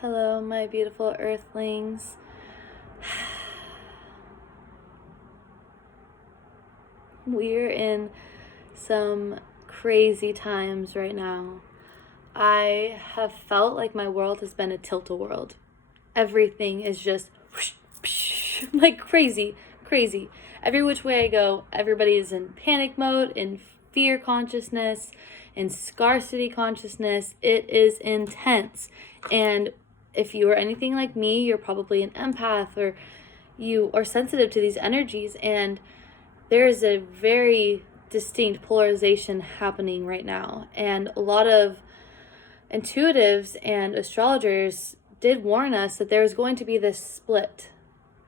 Hello, my beautiful earthlings. We're in some crazy times right now. I have felt like my world has been a tilt-a-world. Everything is just whoosh, psh, like crazy, crazy. Every which way I go, everybody is in panic mode, in fear consciousness, in scarcity consciousness. It is intense. And if you are anything like me, you're probably an empath or you are sensitive to these energies. And there is a very distinct polarization happening right now. And a lot of intuitives and astrologers did warn us that there was going to be this split,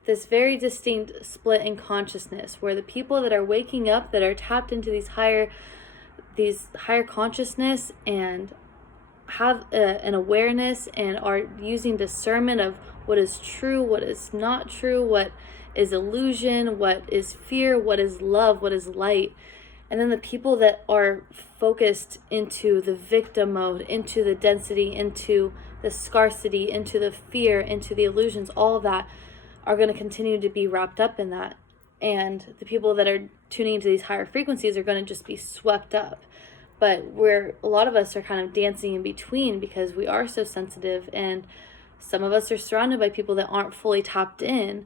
this very distinct split in consciousness, where the people that are waking up, that are tapped into these higher consciousness and have an awareness and are using discernment of what is true, what is not true, what is illusion, what is fear, what is love, what is light. And then the people that are focused into the victim mode, into the density, into the scarcity, into the fear, into the illusions, all of that are going to continue to be wrapped up in that. And the people that are tuning into these higher frequencies are going to just be swept up. But a lot of us are kind of dancing in between because we are so sensitive, and some of us are surrounded by people that aren't fully tapped in.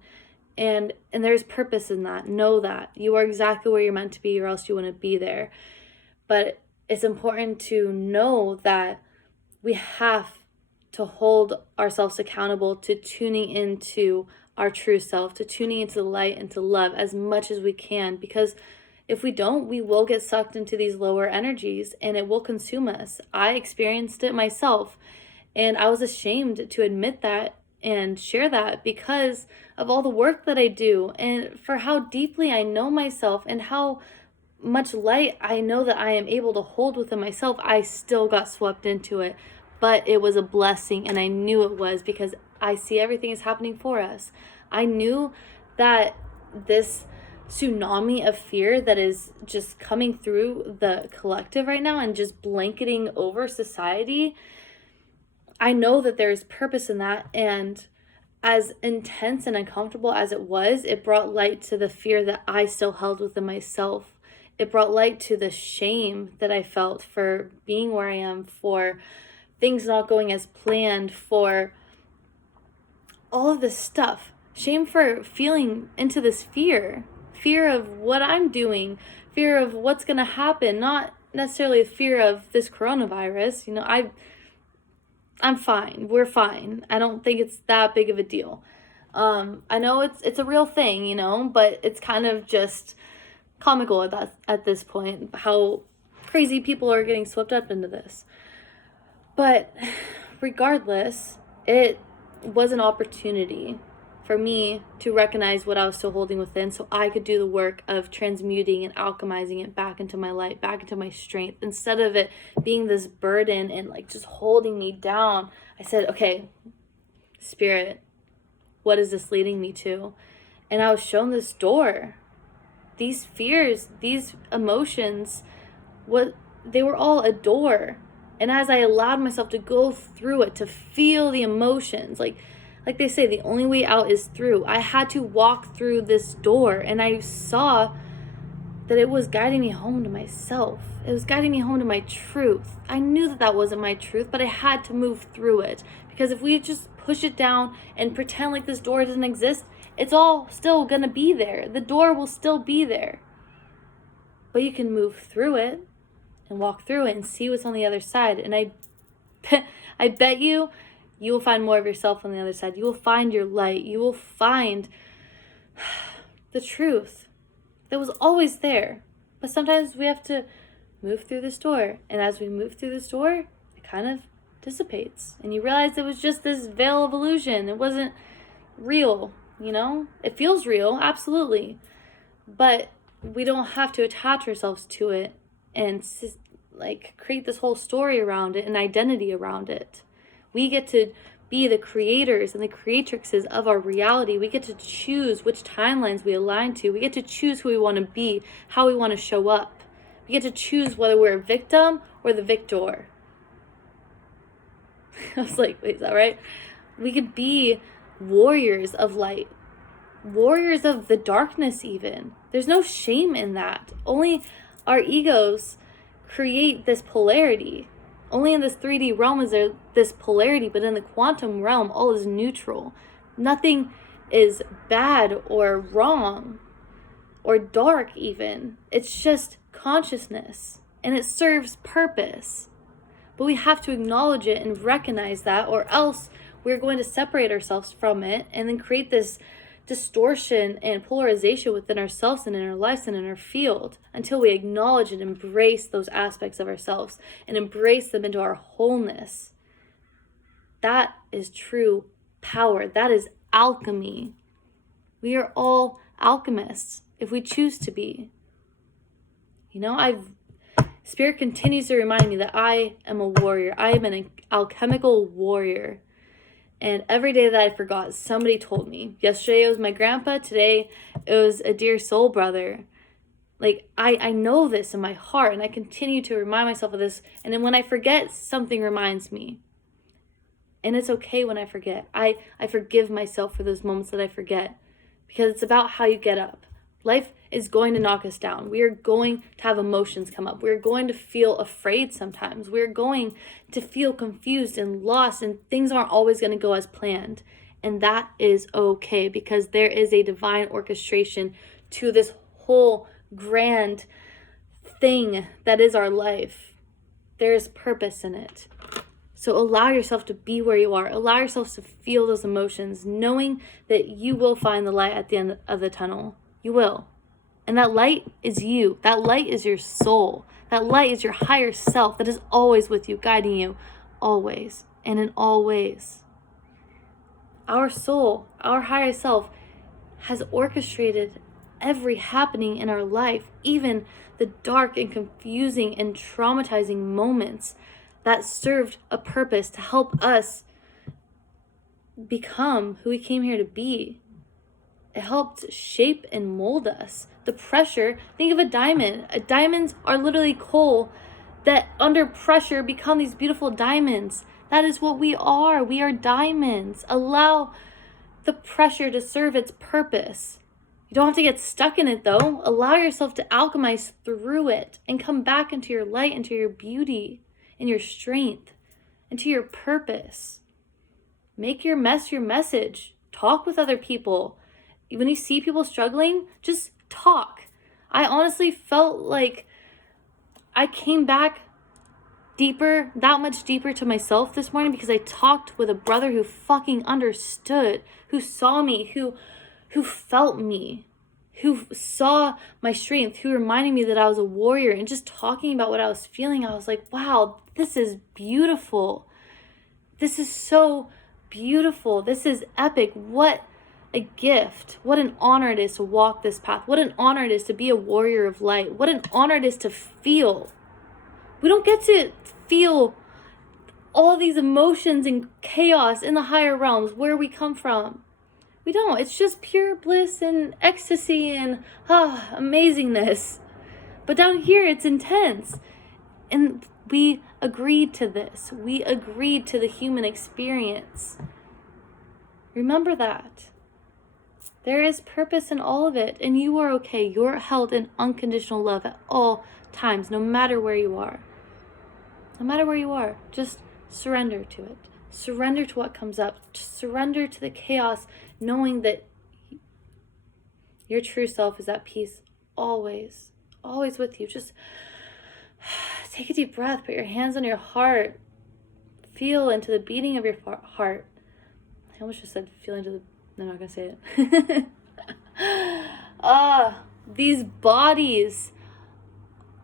And there's purpose in that. Know that you are exactly where you're meant to be, or else you wouldn't be there. But it's important to know that we have to hold ourselves accountable to tuning into our true self, to tuning into the light and to love as much as we can. Because if we don't, we will get sucked into these lower energies and it will consume us. I experienced it myself, and I was ashamed to admit that and share that because of all the work that I do and for how deeply I know myself and how much light I know that I am able to hold within myself. I still got swept into it, but it was a blessing, and I knew it was because I see everything is happening for us. I knew that this tsunami of fear that is just coming through the collective right now and just blanketing over society, I know that there's purpose in that. And as intense and uncomfortable as it was, it brought light to the fear that I still held within myself. It brought light to the shame that I felt for being where I am, for things not going as planned, for all of this stuff. Shame for feeling into this fear of what I'm doing, fear of what's going to happen, not necessarily fear of this coronavirus. I'm fine. We're fine. I don't think it's that big of a deal. I know it's a real thing, but it's kind of just comical at this point, how crazy people are getting swept up into this. But regardless, it was an opportunity for me to recognize what I was still holding within, so I could do the work of transmuting and alchemizing it back into my light, back into my strength. Instead of it being this burden and just holding me down, I said, okay, Spirit, what is this leading me to? And I was shown this door. These fears, these emotions, they were all a door. And as I allowed myself to go through it, to feel the emotions, like they say, the only way out is through. I had to walk through this door, and I saw that it was guiding me home to myself. It was guiding me home to my truth. I knew that wasn't my truth, but I had to move through it. Because if we just push it down and pretend like this door doesn't exist, it's all still gonna be there. The door will still be there. But you can move through it and walk through it and see what's on the other side. And I bet you will find more of yourself on the other side. You will find your light. You will find the truth that was always there. But sometimes we have to move through this door. And as we move through this door, it kind of dissipates. And you realize it was just this veil of illusion. It wasn't real, It feels real, absolutely. But we don't have to attach ourselves to it and create this whole story around it and identity around it. We get to be the creators and the creatrixes of our reality. We get to choose which timelines we align to. We get to choose who we want to be, how we want to show up. We get to choose whether we're a victim or the victor. I was like, wait, is that right? We could be warriors of light, warriors of the darkness even. There's no shame in that. Only our egos create this polarity. Only in this 3D realm is there this polarity, but in the quantum realm, all is neutral. Nothing is bad or wrong or dark even. It's just consciousness, and it serves purpose. But we have to acknowledge it and recognize that, or else we're going to separate ourselves from it and then create this distortion and polarization within ourselves and in our lives and in our field, until we acknowledge and embrace those aspects of ourselves and embrace them into our wholeness. That is true power. That is alchemy. We are all alchemists if we choose to be. Spirit continues to remind me that I am a warrior. I am an alchemical warrior. And every day that I forgot, somebody told me. Yesterday it was my grandpa. Today it was a dear soul brother. Like, I know this in my heart, and I continue to remind myself of this. And then when I forget, something reminds me. And it's okay when I forget. I forgive myself for those moments that I forget, because it's about how you get up. Life is going to knock us down. We are going to have emotions come up. We're going to feel afraid sometimes. We're going to feel confused and lost, and things aren't always going to go as planned. And that is okay, because there is a divine orchestration to this whole grand thing that is our life. There is purpose in it. So allow yourself to be where you are. Allow yourself to feel those emotions, knowing that you will find the light at the end of the tunnel. You will. And that light is you. That light is your soul. That light is your higher self that is always with you, guiding you, always and in all ways. Our soul, our higher self, has orchestrated every happening in our life, even the dark and confusing and traumatizing moments that served a purpose to help us become who we came here to be. It helped shape and mold us. The pressure, think of a diamond. Diamonds are literally coal that under pressure become these beautiful diamonds. That is what we are. We are diamonds. Allow the pressure to serve its purpose. You don't have to get stuck in it though. Allow yourself to alchemize through it and come back into your light, into your beauty and your strength, into your purpose. Make your mess your message. Talk with other people. When you see people struggling, just talk. I honestly felt like I came back deeper, that much deeper to myself this morning, because I talked with a brother who fucking understood, who saw me, who felt me, who saw my strength, who reminded me that I was a warrior. And just talking about what I was feeling, I was like, wow, this is beautiful. This is so beautiful. This is epic. What a gift. What an honor it is to walk this path. What an honor it is to be a warrior of light. What an honor it is to feel. We don't get to feel all these emotions and chaos in the higher realms where we come from. We don't. It's just pure bliss and ecstasy and amazingness. But down here it's intense. And we agreed to this. We agreed to the human experience. Remember that. There is purpose in all of it, and you are okay. You're held in unconditional love at all times, no matter where you are. No matter where you are, just surrender to it. Surrender to what comes up. Just surrender to the chaos, knowing that your true self is at peace always, always with you. Just take a deep breath, put your hands on your heart, feel into the beating of your heart. I almost just said feel into the... I'm not going to say it. These bodies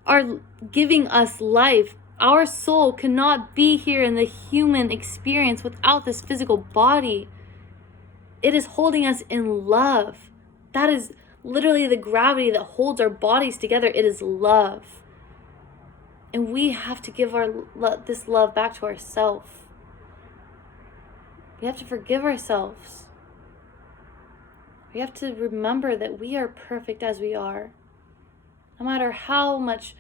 are giving us life. Our soul cannot be here in the human experience without this physical body. It is holding us in love. That is literally the gravity that holds our bodies together. It is love. And we have to give this love back to ourselves. We have to forgive ourselves. We have to remember that we are perfect as we are. No matter how much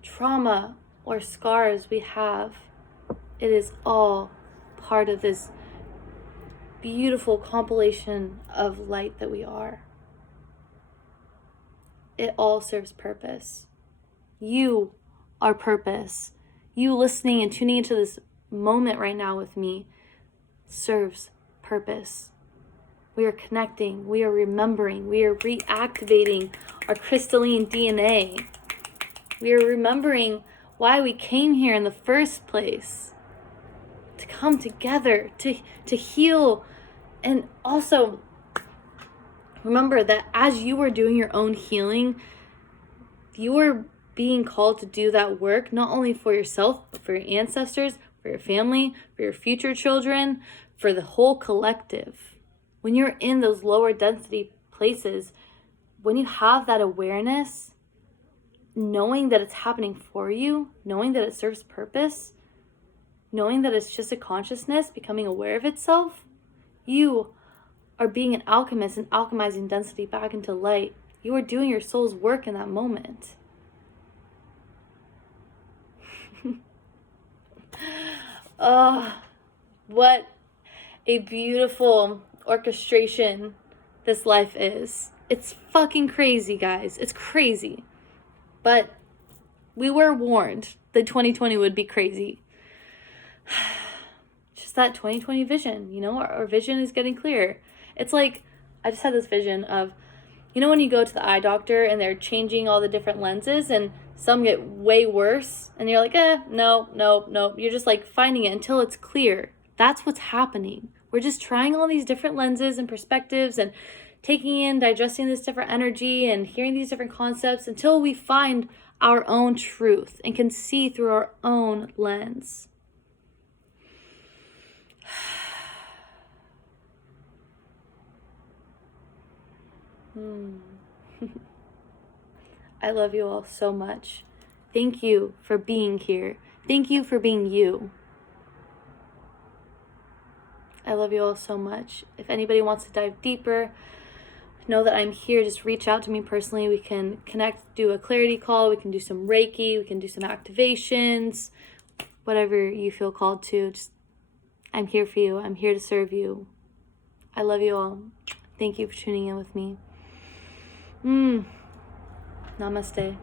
trauma or scars we have, it is all part of this beautiful compilation of light that we are. It all serves purpose. You are purpose. You listening and tuning into this moment right now with me serves purpose. We are connecting, we are remembering, we are reactivating our crystalline DNA. We are remembering why we came here in the first place. To come together, to heal. And also, remember that as you are doing your own healing, you are being called to do that work, not only for yourself, but for your ancestors, for your family, for your future children, for the whole collective. When you're in those lower density places, when you have that awareness, knowing that it's happening for you, knowing that it serves purpose, knowing that it's just a consciousness becoming aware of itself, you are being an alchemist and alchemizing density back into light. You are doing your soul's work in that moment. Oh, what a beautiful orchestration this life is. It's fucking crazy, guys. It's crazy. But we were warned that 2020 would be crazy. Just that 2020 vision, you know, our vision is getting clearer. It's like, I just had this vision of, you know, when you go to the eye doctor and they're changing all the different lenses and some get way worse and you're like, no. You're just like finding it until it's clear. That's what's happening. We're just trying all these different lenses and perspectives and taking in, digesting this different energy and hearing these different concepts until we find our own truth and can see through our own lens. I love you all so much. Thank you for being here. Thank you for being you. I love you all so much. If anybody wants to dive deeper, know that I'm here. Just reach out to me personally. We can connect, do a clarity call. We can do some Reiki. We can do some activations. Whatever you feel called to. Just, I'm here for you. I'm here to serve you. I love you all. Thank you for tuning in with me. Namaste.